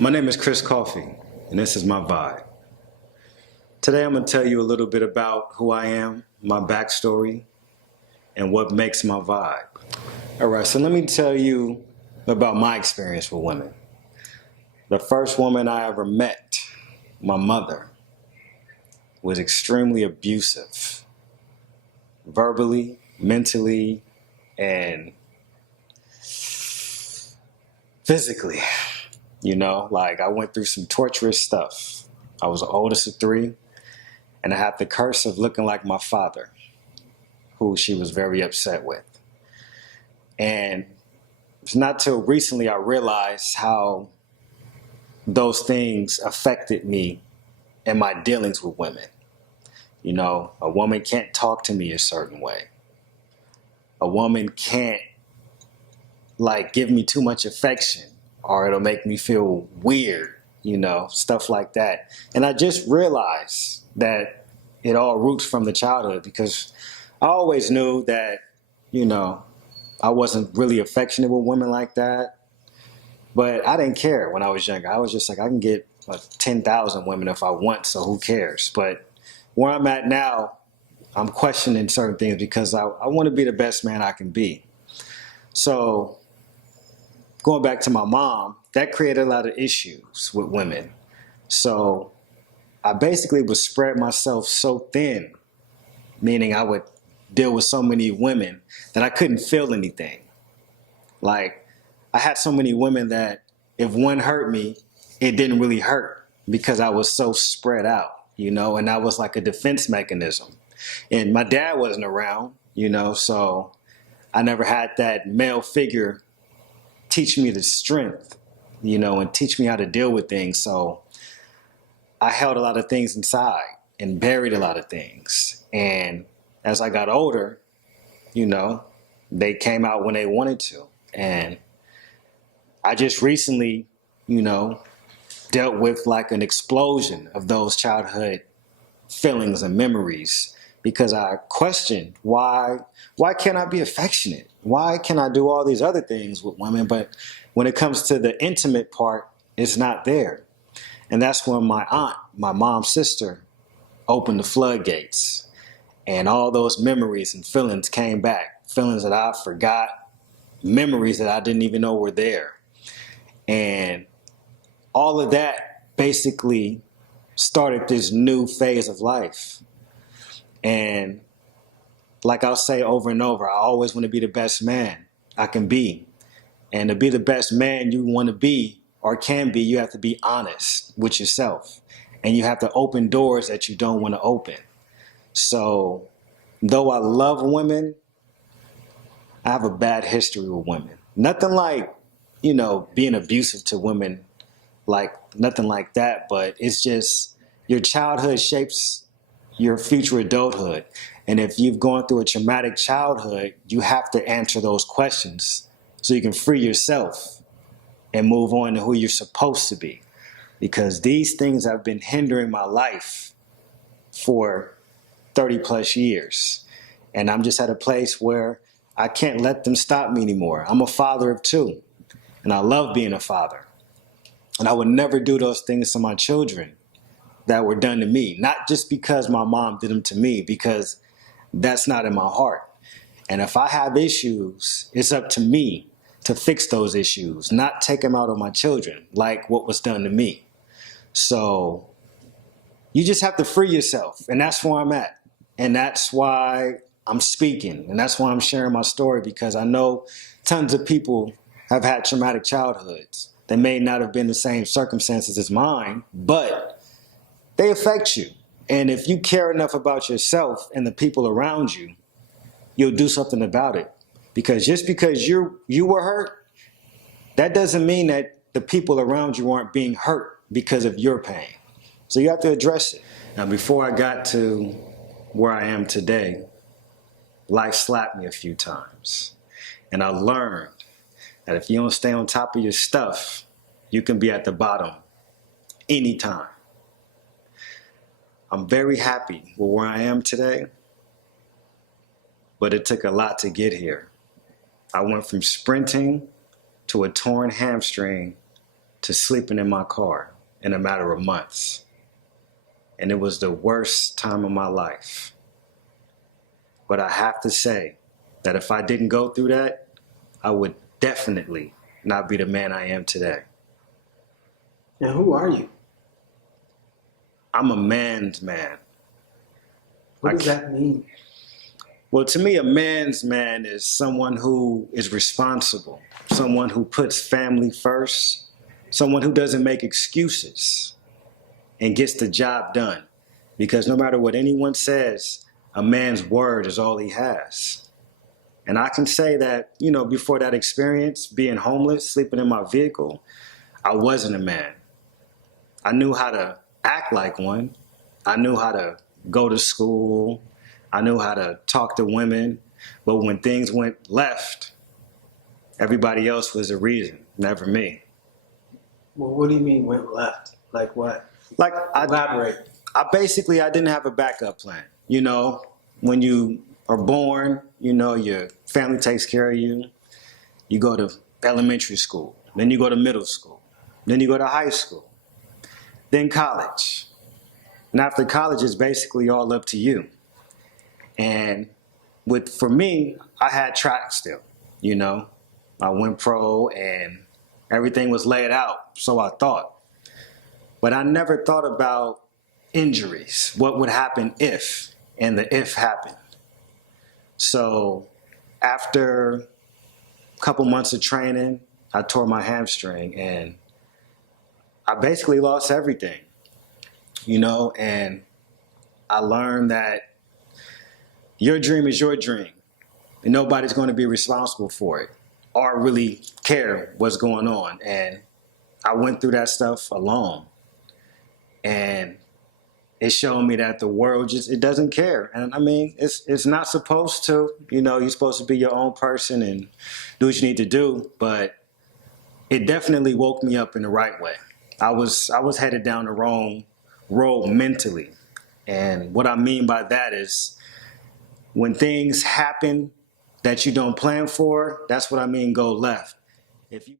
My name is Chris Coffey, and this is my vibe. Today I'm going to tell you a little bit about who I am, my backstory, and what makes my vibe. All right, so let me tell you about my experience with women. The first woman I ever met, my mother, was extremely abusive, verbally, mentally, and physically. Like I went through some torturous stuff. I was the oldest of three, and I had the curse of looking like my father, who she was very upset with. And it's not till recently I realized how those things affected me in my dealings with women. A woman can't talk to me a certain way. A woman can't give me too much affection, or it'll make me feel weird, stuff like that. And I just realized that it all roots from the childhood, because I always knew that, I wasn't really affectionate with women like that. But I didn't care when I was younger. I was just like, I can get 10,000 women if I want, so who cares? But where I'm at now, I'm questioning certain things because I want to be the best man I can be. So going back to my mom, that created a lot of issues with women. So I basically would spread myself so thin, meaning I would deal with so many women that I couldn't feel anything. Like, I had so many women that if one hurt me, it didn't really hurt because I was so spread out, and that was like a defense mechanism. And my dad wasn't around, so I never had that male figure teach me the strength, and teach me how to deal with things. So I held a lot of things inside and buried a lot of things. And as I got older, they came out when they wanted to. And I just recently, dealt with like an explosion of those childhood feelings and memories, because I questioned why can't I be affectionate? Why can I do all these other things with women? But when it comes to the intimate part, it's not there. And that's when my aunt, my mom's sister, opened the floodgates, and all those memories and feelings came back. Feelings that I forgot, memories that I didn't even know were there. And all of that basically started this new phase of life. And like I'll say over and over, I always want to be the best man I can be. And to be the best man you want to be or can be, you have to be honest with yourself. And you have to open doors that you don't want to open. So though I love women, I have a bad history with women. Nothing like, being abusive to women, like nothing like that. But it's just your childhood shapes your future adulthood. And if you've gone through a traumatic childhood, you have to answer those questions so you can free yourself and move on to who you're supposed to be. Because these things have been hindering my life for 30 plus years. And I'm just at a place where I can't let them stop me anymore. I'm a father of two, and I love being a father. And I would never do those things to my children that were done to me. Not just because my mom did them to me, because that's not in my heart. And if I have issues, it's up to me to fix those issues, not take them out on my children, like what was done to me. So you just have to free yourself. And that's where I'm at. And that's why I'm speaking. And that's why I'm sharing my story, because I know tons of people have had traumatic childhoods. They may not have been the same circumstances as mine, but they affect you. And if you care enough about yourself and the people around you, you'll do something about it. Because just because you were hurt, that doesn't mean that the people around you aren't being hurt because of your pain. So you have to address it. Now, before I got to where I am today, life slapped me a few times. And I learned that if you don't stay on top of your stuff, you can be at the bottom anytime. I'm very happy with where I am today, but it took a lot to get here. I went from sprinting to a torn hamstring to sleeping in my car in a matter of months. And it was the worst time of my life. But I have to say that if I didn't go through that, I would definitely not be the man I am today. Now, who are you? I'm a man's man. What does that mean? Well, to me, a man's man is someone who is responsible, someone who puts family first, someone who doesn't make excuses and gets the job done. Because no matter what anyone says, a man's word is all he has. And I can say that, before that experience, being homeless, sleeping in my vehicle, I wasn't a man. I knew how to act like one. I knew how to go to school. I knew how to talk to women. But when things went left, everybody else was the reason, never me. Well, what do you mean went left? Like what? Elaborate. I didn't have a backup plan. When you are born, your family takes care of you. You go to elementary school, then you go to middle school, then you go to high school, then college. And after college, it's basically all up to you. And for me, I had track still, I went pro and everything was laid out, so I thought. But I never thought about injuries, what would happen if, and the if happened. So after a couple months of training, I tore my hamstring and I basically lost everything, and I learned that your dream is your dream and nobody's going to be responsible for it or really care what's going on. And I went through that stuff alone. And it showed me that the world it doesn't care. And I mean, it's not supposed to, you're supposed to be your own person and do what you need to do. But it definitely woke me up in the right way. I was headed down the wrong road mentally. And what I mean by that is when things happen that you don't plan for, that's what I mean, go left. If you